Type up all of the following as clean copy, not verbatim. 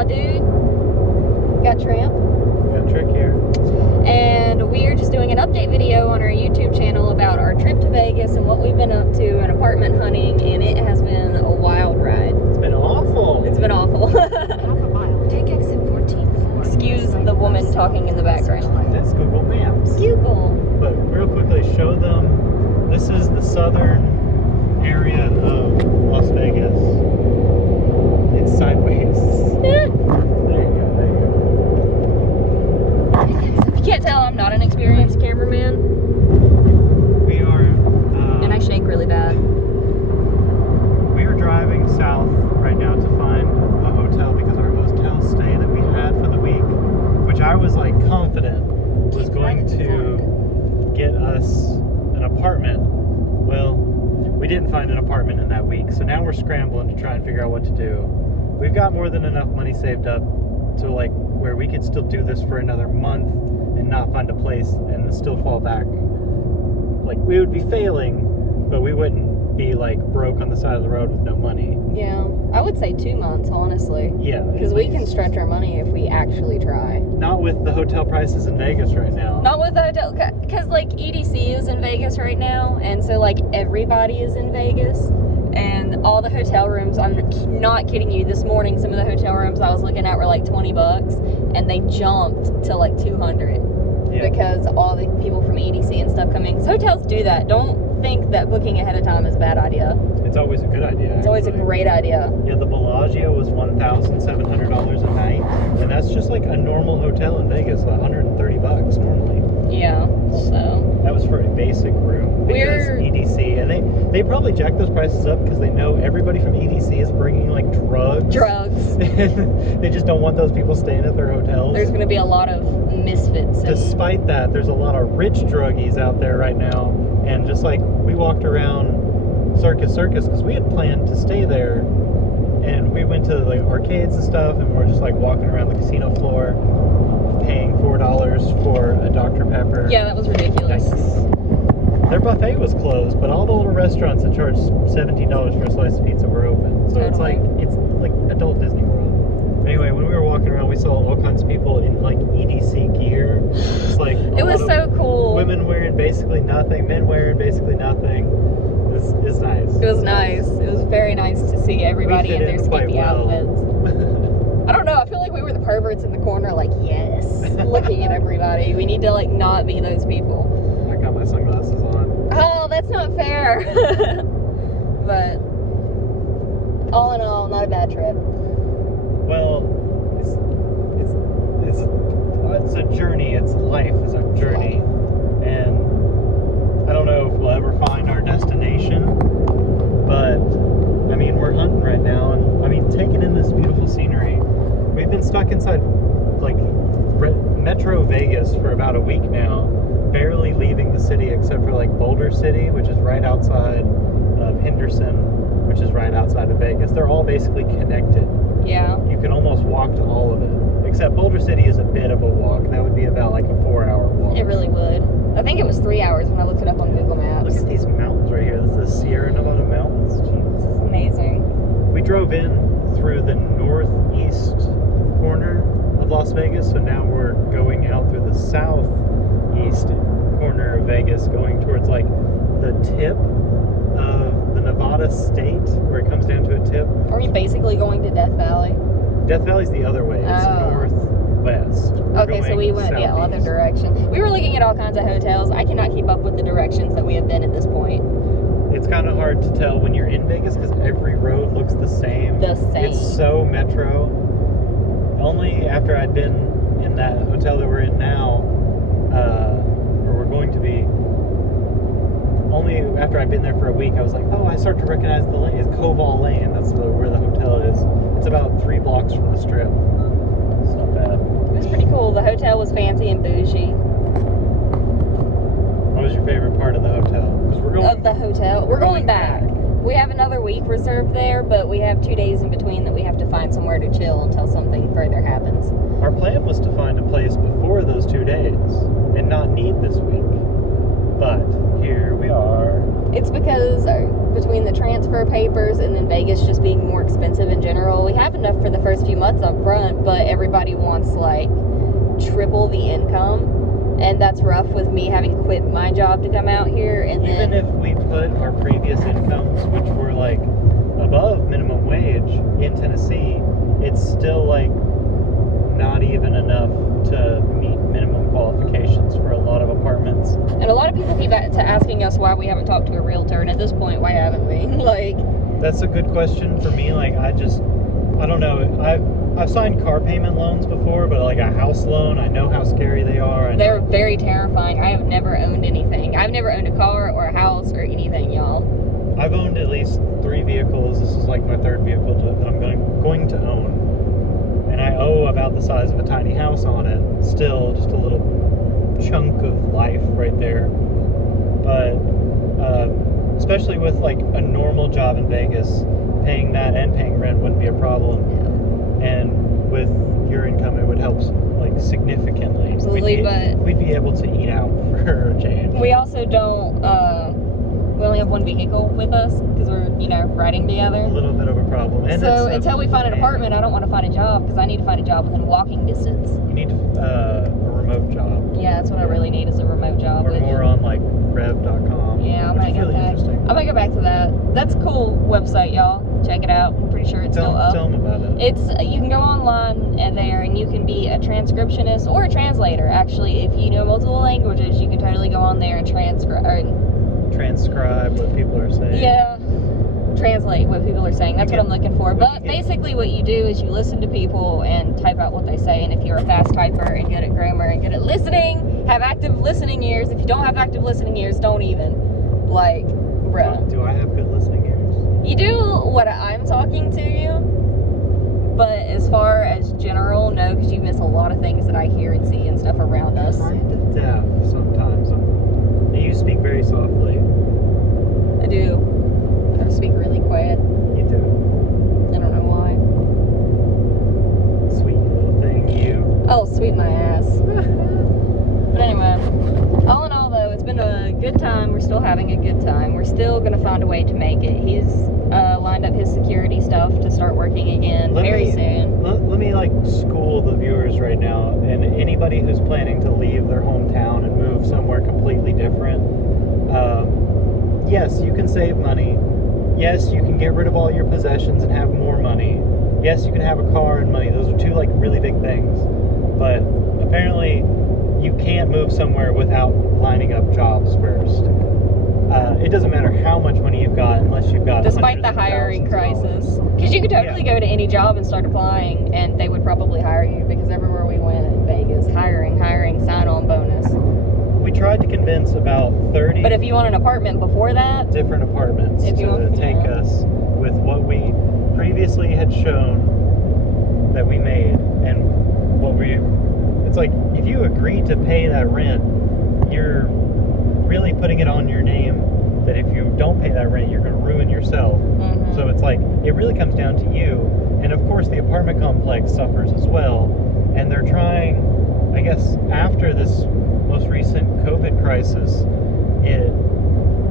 y'all, dude? Got Tramp. Got Trick here. And we are just doing an update video on our YouTube channel about our trip to Vegas and what we've been up to and apartment hunting, and it has been a wild ride. It's been awful. It's been awful. Half a mile. Take exit 14. Excuse the woman talking in the background. That's Google Maps. Google. But real quickly, show them. This is the southern area of Las Vegas. It's sideways. There you go. There you go. If you can't tell, I'm not an experienced cameraman, We are. and I shake really bad. We are driving south right now to find a hotel because our hotel stay that we had for the week, which I was like confident was going to get us an apartment. Well, we didn't find an apartment in that week, so now we're scrambling to try and figure out what to do. We've got more than enough money saved up to like where we could still do this for another month and not find a place and still fall back. Like, we would be failing, but we wouldn't be like broke on the side of the road with no money. Yeah, I would say 2 months, honestly. Yeah. Because we can stretch our money if we actually try. Not with the hotel prices in Vegas right now. Not with the hotel, because like EDC is in Vegas right now, and so like everybody is in Vegas, and all the hotel rooms, I'm not kidding you, this morning some of the hotel rooms I was looking at were like $20, and they jumped to like 200 because all the people from EDC and stuff coming. 'Cause hotels do that. Don't think that booking ahead of time is a bad idea. It's always a good idea. It's always a great idea. Yeah, the Bellagio was $1,700 a night, and that's just like a normal hotel in Vegas, $130 normally. Yeah, so That was for a basic room. Because EDC, and they probably jack those prices up because they know everybody from EDC is bringing like drugs. They just don't want those people staying at their hotels. There's going to be a lot of misfits. Despite that, there's a lot of rich druggies out there right now, and just like we walked around Circus because we had planned to stay there, and we went to like arcades and stuff, and we're just like walking around the casino floor paying $4 for a Dr. Pepper. Yeah, that was ridiculous. Their buffet was closed, but all the little restaurants that charge $17 for a slice of pizza were open. So Totally. it's like adult Disney World. Anyway, when we were walking around, we saw all kinds of people in like EDC gear. It's like It was so cool. Women wearing basically nothing, men wearing basically nothing. It's nice. It was nice. It was very nice to see everybody in their skimpy outfits. I don't know. I feel like we were the perverts in the corner, like, yes, looking at everybody. We need to like not be those people. I got my sunglasses on. Oh, that's not fair. But all in all, not a bad trip. Well, it's a journey. It's life is a journey, and I don't know if we'll ever find our destination, but I mean, we're hunting right now, and I mean, taking in this beautiful scenery. We've been stuck inside like Metro Vegas for about a week now, barely leaving the city except for like Boulder City, which is right outside of Henderson, which is right outside of Vegas. They're all basically connected. Yeah. You can almost walk to all of it, except Boulder City is a bit of a walk. That would be about like a 4-hour walk. It really would. I think it was 3 hours when I looked it up on Google Maps. Look at these mountains right here. This is the Sierra Nevada mountains. Jeez. This is amazing. We drove in through the northeast corner of Las Vegas, so now we're going out through the southeast corner of Vegas, going towards like the tip of the Nevada state, where it comes down to a tip. Are we basically going to Death Valley? Death Valley's the other way. It's northwest. We're Okay, so we went the other southeast. direction. We were looking at all kinds of hotels. I cannot keep up with the directions that we have been at this point. It's kind of hard to tell when you're in Vegas because every road looks the same. The same. It's so metro. Only after I'd been in that hotel that we're in now, or we're going to be, only after I'd been there for a week, I was like, oh, I start to recognize the lane. It's Koval Lane. That's where the hotel is. It's about 3 blocks from the Strip. It's not bad. It was pretty cool. The hotel was fancy and bougie. What was your favorite part of the hotel? 'Cause we're going, Of the hotel. We're going back. We have another week reserved there, but we have 2 days in between that we have to find somewhere to chill until something further happens. Our plan was to find a place before those 2 days and not need this week. But here we are. It's because between the transfer papers and then Vegas just being more expensive in general, we have enough for the first few months up front, but everybody wants like triple the income, and that's rough with me having quit my job to come out here. And even if we put our previous incomes, which were like above minimum wage in Tennessee, it's still like not even enough to meet minimum qualifications for a lot of apartments. And a lot of people keep asking us why we haven't talked to a realtor, and at this point, why haven't we? Like, that's a good question for me. Like, I don't know. I've signed car payment loans before, but like a house loan, I know how scary they are. They're very terrifying. I have never owned anything. I've never owned a car or a house or anything, y'all. I've owned at least 3 vehicles. This is like my 3rd vehicle that I'm going to own. And I owe about the size of a tiny house on it. Still, just a little chunk of life right there. But especially with like a normal job in Vegas, paying that and paying rent wouldn't be a problem. Yeah. And with your income, it would help like significantly. Absolutely, we'd be able to eat out for a change. We also don't. We only have 1 vehicle with us because we're, riding together. A little bit of a problem. And so until we find an apartment, I don't want to find a job because I need to find a job within walking distance. You need a remote job. Yeah, that's what I really need is a remote job. Or more on like rev.com. Yeah, I might go back. I might go back to that. That's a cool website, y'all. Check it out. I'm pretty sure it's still up. Tell them about it. You can go online there and you can be a transcriptionist or a translator. Actually, if you know multiple languages, you can totally go on there and transcribe what people are saying. Yeah, translate what people are saying. That's what I'm looking for. But basically what you do is you listen to people and type out what they say. And if you're a fast typer and good at grammar and good at listening, have active listening ears. If you don't have active listening ears, don't even. Like, bruh. Do I have good listening ears? You do what I'm talking to you. But as far as general, no, because you miss a lot of things that I hear and see and stuff around us. Kind of deaf sometimes. You speak very softly. I do. I speak really quiet. You do. I don't know why. Sweet little thing, you. Oh, sweet my ass. But anyway, all in all though, it's been a good time. We're still having a good time. We're still going to find a way to make it. He's lined up his security stuff to start working again very soon. Let me like school the viewers right now, and anybody who's planning to leave their hometown and move somewhere completely different. Yes, you can save money. Yes, you can get rid of all your possessions and have more money. Yes, you can have a car and money. Those are 2 like really big things. But apparently you can't move somewhere without lining up jobs first. It doesn't matter how much money you've got unless you've got despite the hiring crisis. Because you could totally go to any job and start applying and they would probably hire you because everywhere we went in Vegas, hiring, sign-on bonus. We tried to convince about 30 but if you want an apartment before that, different apartments to take us with what we previously had shown that we made, and it's like if you agree to pay that rent, you're really putting it on your name that if you don't pay that rent, you're going to ruin yourself. Mm-hmm. So it's like it really comes down to you, and of course the apartment complex suffers as well, and they're trying, I guess, after this most recent COVID crisis, it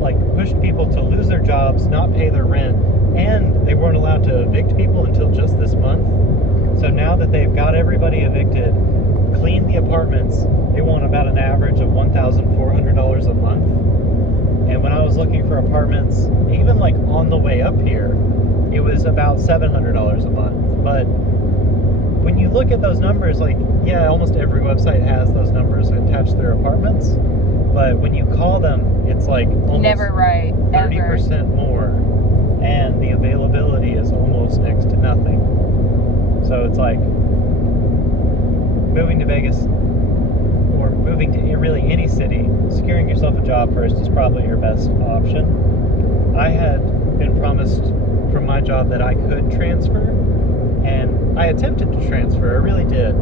like pushed people to lose their jobs, not pay their rent, and they weren't allowed to evict people until just this month. So now that they've got everybody evicted, clean the apartments, they want about an average of $1,400 a month. And when I was looking for apartments, even like on the way up here, it was about $700 a month. But when you look at those numbers, like, yeah, almost every website has those numbers attached to their apartments. But when you call them, it's like almost never right, 30% ever. more. And the availability is almost next to nothing. So it's like moving to Vegas or moving to really any city, securing yourself a job first is probably your best option. I had been promised from my job that I could transfer, and I attempted to transfer, I really did,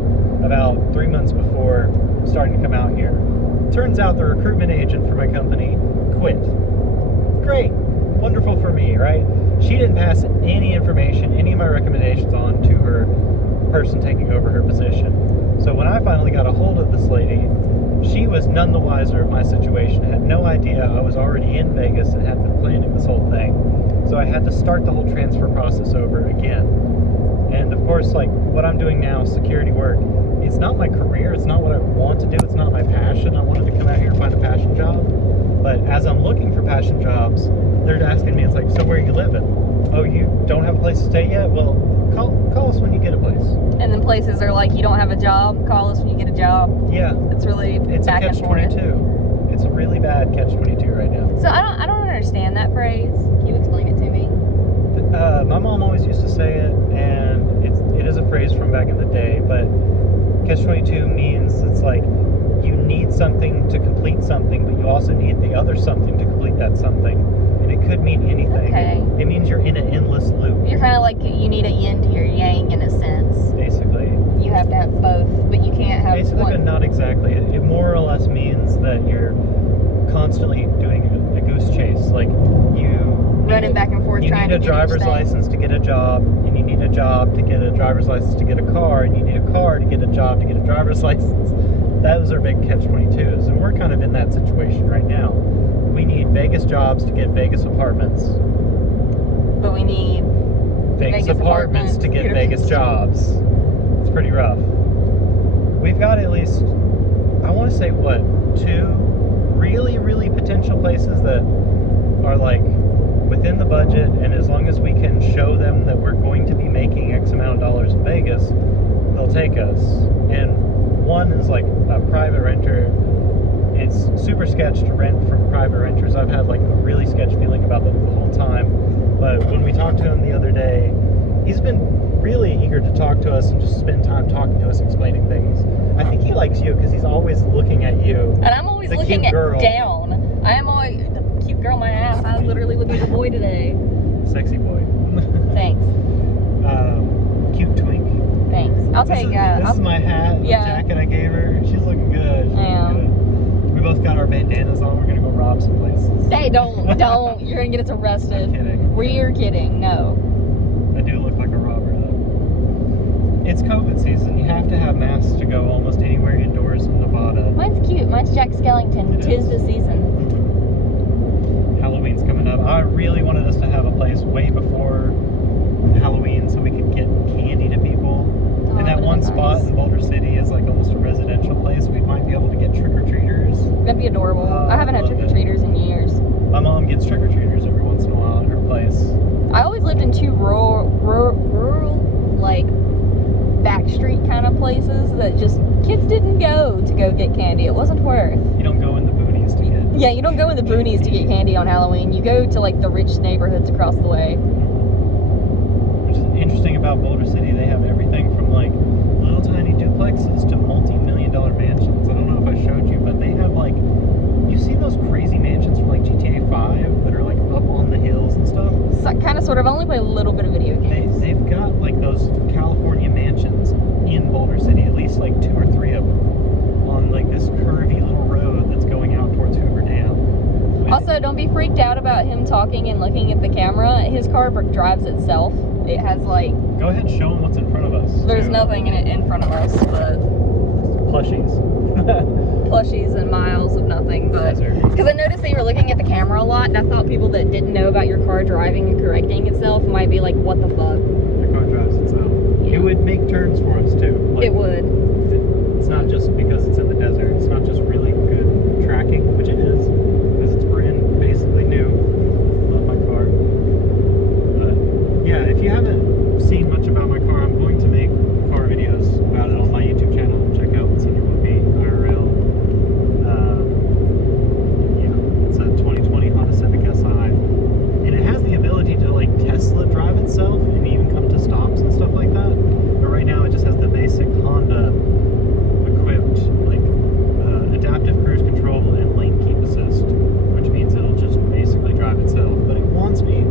about 3 months before starting to come out here. Turns out the recruitment agent for my company quit. Great, wonderful for me, right? She didn't pass any information, any of my recommendations on to her person taking over her position. So when I finally got a hold of this lady, she was none the wiser of my situation, had no idea I was already in Vegas and had been planning this whole thing. So I had to start the whole transfer process over again. And of course, like what I'm doing now, security work, it's not my career. It's not what I want to do. It's not my passion. I wanted to come out here and find a passion job. But as I'm looking for passion jobs, they're asking me, it's like, so where are you living? Oh, you don't have a place to stay yet? Well, call us when you get a place. And then places are like, you don't have a job, call us when you get a job. Yeah. It's really It's a back and forth. catch-22. It's a really bad catch-22 right now. So I don't understand that phrase. Can you explain it to me? My mom always used to say it, and it is a phrase from back in the day, but catch-22 means it's like you need something to complete something, but you also need the other something to complete that something. And it could mean anything. Okay. It means you're in an endless loop. You're kind of like you need a yin to your yang in a sense. Basically. You have to have both, but you can't have Basically, one. but not exactly. It more or less means that you're constantly doing a goose chase. Like Running back and forth you trying need to a get driver's each thing. license to get a job, and you need a job to get a driver's license to get a car, and you need a car to get a job to get a driver's license. Those are big catch-22s, and we're kind of in that situation right now. We need Vegas jobs to get Vegas apartments. But we need Vegas Vegas apartments to get apartments. Vegas jobs. It's pretty rough. We've got at least, I want to say, what, 2 really, really potential places that are like within the budget, and as long as we can show them that we're going to be making X amount of dollars in Vegas, they'll take us. And one is like a private renter. It's super sketch to rent from private renters. I've had like a really sketch feeling about them the whole time. But when we talked to him the other day, he's been really eager to talk to us and just spend time talking to us, explaining things. I think he likes you because he's always looking at you. And I'm always The looking cute girl. down. I am always the cute girl my ass. I literally look at the boy today. Sexy boy. Thanks. Cute twink. Thanks. I'll This take is, this is my hat, the yeah. jacket I gave her. She's looking good. She's Yeah. looking good. We both got our bandanas on. We're gonna go rob some places. Hey, don't. You're gonna get us I'm arrested. kidding. We're kidding. No. I do look like a robber though. It's COVID season. You have to have masks to go almost anywhere indoors in Nevada. Mine's cute. Mine's Jack Skellington. It Tis is. the season. Halloween's coming up. I really wanted us to have a place way before Halloween so we could get candy to people. Oh, And that would've one been spot nice. in Boulder City is like almost a residential place. We might be able to get trick-or-treaters. That'd be adorable. Oh, I haven't had love it. trick-or-treaters in years. My mom gets trick-or-treaters every once in a while at her place. I always lived in 2 rural, like, backstreet kind of places that just kids didn't go to go get candy. It wasn't worth. You don't go in the boonies to get. Yeah, you don't go in the boonies to get candy on Halloween. You go to like the rich neighborhoods across the way. Which is interesting about Boulder City. They have everything from like little tiny duplexes to multi-million-dollar mansions. I don't know if I showed you, but they have like, you've seen those crazy mansions from like GTA 5 that are like up on the hills and stuff? So, kind of, sort of. I only play a little bit of video games. They've got like those California mansions in Boulder City, at least like 2 or 3 of them, on like this curvy little road that's going out towards Hoover Dam. Also, don't be freaked out about him talking and looking at the camera. His car drives itself. It has like, Go ahead and show them what's in front of us. there's too. nothing in it in front of us but Plushies. plushies and miles of nothing. But because I noticed that you were looking at the camera a lot, and I thought people that didn't know about your car driving and correcting itself might be like, what the fuck? The car drives itself. Yeah. It would make turns for us too. Like, It would. It's not just because it's in the desert. It's not just really good tracking, which it is, because it's brand basically new. Love my car. But yeah, if you haven't seen much about my car, I'm going to make car videos about it on my YouTube channel. Check out Senior Movie IRL. Yeah, it's a 2020 Honda Civic Si, and it has the ability to like Tesla drive itself and even come to stops and stuff like that. But right now, it just has the basic Honda equipped like adaptive cruise control and lane keep assist, which means it'll just basically drive itself. But it wants me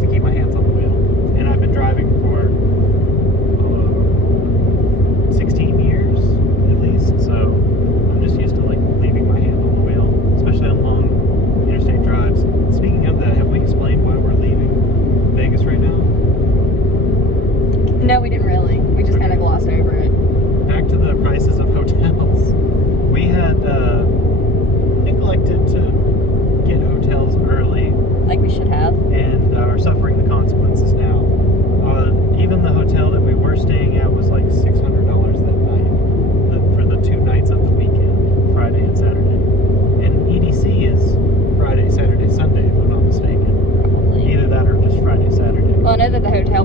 to keep my hands on the wheel, and I've been driving for 16 years at least, so I'm just used to like leaving my hand on the wheel, especially on long interstate drives. Speaking of that, have we explained why we're leaving Vegas right now? No, we didn't really. We just kind of glossed over it. Back to the prices of hotels. We had neglected to get hotels early Like we should have. and are suffering the consequences now. Even the hotel that we were staying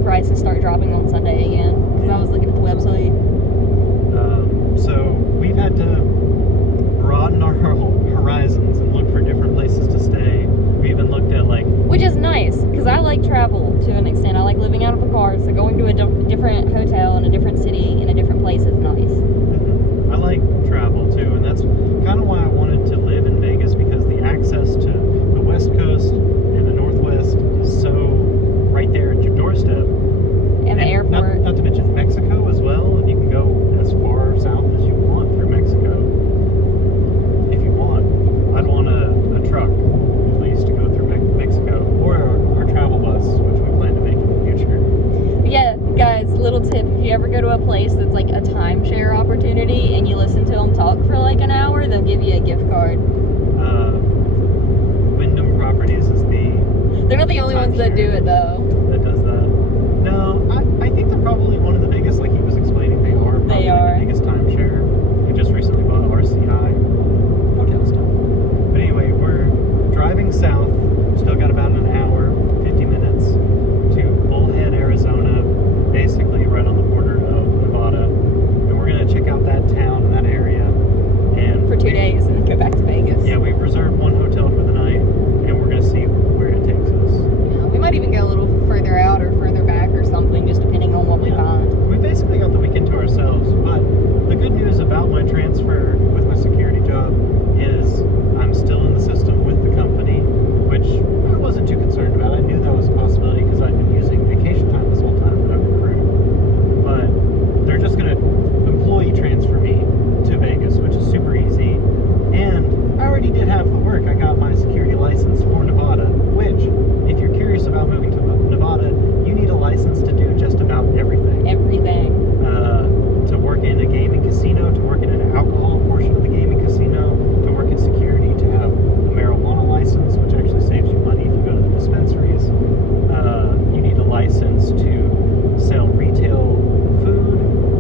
prices start dropping on Sunday again. Because I was looking at the website. So we've had to broaden our horizons and look for different places to stay. We even looked at like... Which is nice, because I like travel to an extent. I like living out of a car, so going to a different hotel in a different city in a different place is nice. I like travel too, and that's kind of why I wanted to live in Vegas, because the access to the West Coast and the Northwest is so right there at your doorstep. And the airport. Not to mention Mexico as well, and you can go as far south as you want through Mexico. If you want. I'd want a truck, at least, to go through Mexico. Or our travel bus, which we plan to make in the future. Yeah, guys, little tip, if you ever go to a place that's like a timeshare opportunity and you listen to them talk for like an hour, they'll give you a gift card. Wyndham Properties is They're not the only ones that do it, though. That does that. No, I think they're probably one of the biggest, like he was explaining, they are probably the biggest timeshare. We just recently bought RCI hotel stuff. But anyway, we're driving south, still got about an hour, 50 minutes, to Bullhead, Arizona, basically right on the border of Nevada. And we're going to check out that town, that area. And For 2 days and then go back to Vegas. Yeah, we've reserved one hotel for the night, and we're going to see where it takes us. Yeah, we might even go a little further out or further back or something, just depending on what we find. We basically got the weekend to ourselves, but the good news about my transfer with my security job is I'm still in the system with the company, which I wasn't too concerned about. I knew that was a possibility because I'd been using vacation time this whole time that I've accrued. But they're just going to employee transfer me to Vegas, which is super easy. And I already did half the work. I got my security license for Nevada, which, if you're curious about moving to Nevada, you need a license to do just about everything. Everything. To work in a gaming casino, to work in an alcohol portion of the gaming casino, to work in security, to have a marijuana license, which actually saves you money if you go to the dispensaries. You need a license to sell retail food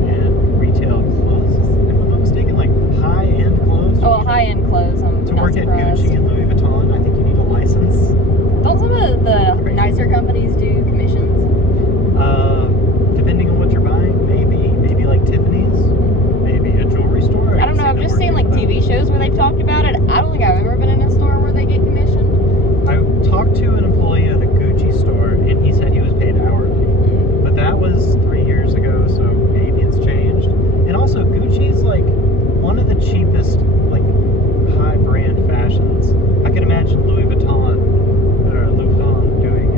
and retail clothes, if I'm not mistaken, like high-end clothes. Oh, high-end clothes, I'm To not work surprised. at Gucci and Louis Vuitton, I think you need a license. Don't some of the nicer companies do commissions? Depending on what you're buying, maybe like Tiffany's, maybe a jewelry store. I don't know, I've just seen like TV shows where they've talked about it. I don't think I've ever been in a store where they get commissioned. I talked to an employee at a Gucci store, and he said he was paid hourly. But that was 3 years ago, so maybe it's changed. And also, Gucci's like one of the cheapest, like high brand fashions. I could imagine Louis Vuitton doing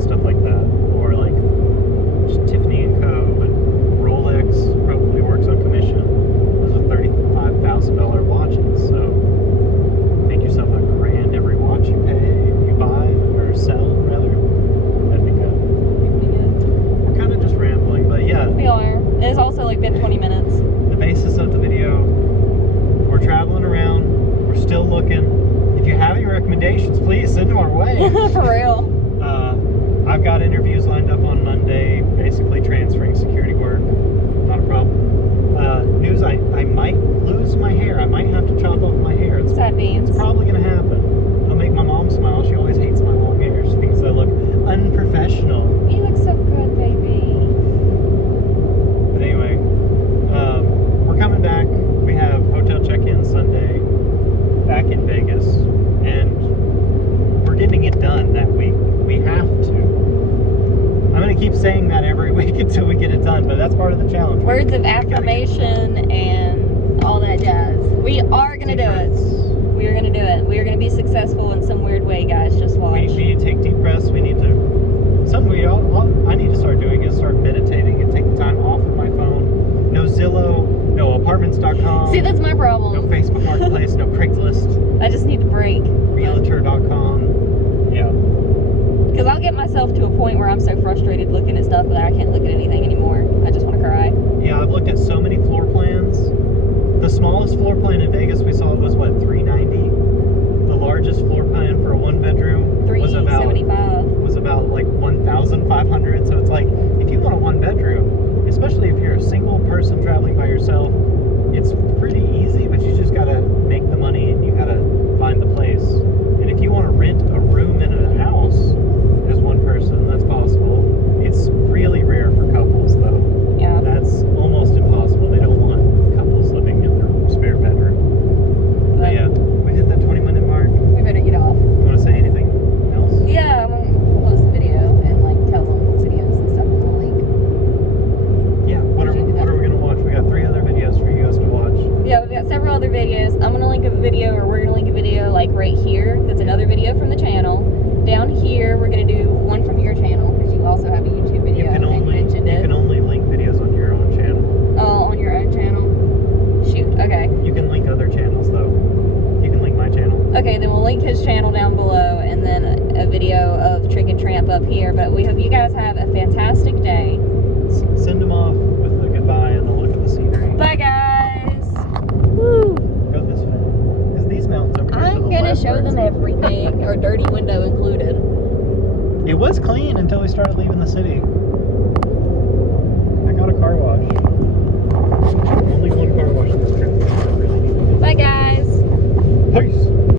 stuff like that, or like Tiffany and Co. and Rolex probably works on commission. Those are $35,000 watches, so make yourself $1,000 every watch you buy or sell rather. That'd be good. We're kind of just rambling, but yeah. We are. It's also like been 20 minutes. The basis of the video, we're traveling around, we're still looking. If you have any recommendations, please send them our way. For real. I've got interviews lined up on Monday, basically transferring security work. Not a problem. News, I might lose my hair. I might have to chop off my hair. What's that mean? It's probably going to happen. I'll make my mom smile. She always hates my long hair. She thinks I look unprofessional. You look so good, baby. But anyway, we're coming back. We have hotel check-in Sunday back in Vegas, and we're getting it done that week. We have to. I'm going to keep saying that every week until we get it done, but that's part of the challenge. Words of affirmation and all that jazz. We are going to do it. We are going to do it. We are going to be successful in some weird way, guys. Just watch. We need to take deep breaths. We need to... Something I need to start doing is start meditating and taking time off of my phone. No Zillow, no apartments.com. See, that's my problem. No Facebook Marketplace, no Craigslist. I just need to break. Realtor.com. Yeah. Because I'll get myself to a point where I'm so frustrated looking at stuff that I can't look at anything anymore. I just want to cry. Yeah, I've looked at so many floor plans. The smallest floor plan in Vegas we saw was what, $390? The largest floor plan for a one-bedroom was about like $1,500. So it's like, if you want a one-bedroom, especially if you're a single person traveling by yourself, it's pretty easy, but you just gotta make the money and you gotta find the place. And if you want to rent a room in a house as one person, that's possible. But we hope you guys have a fantastic day. Send them off with a goodbye and a look at the scenery. Bye, guys. Woo. Go this way. Because these mountains over here to I'm the gonna left show are them everything, our dirty window included. It was clean until we started leaving the city.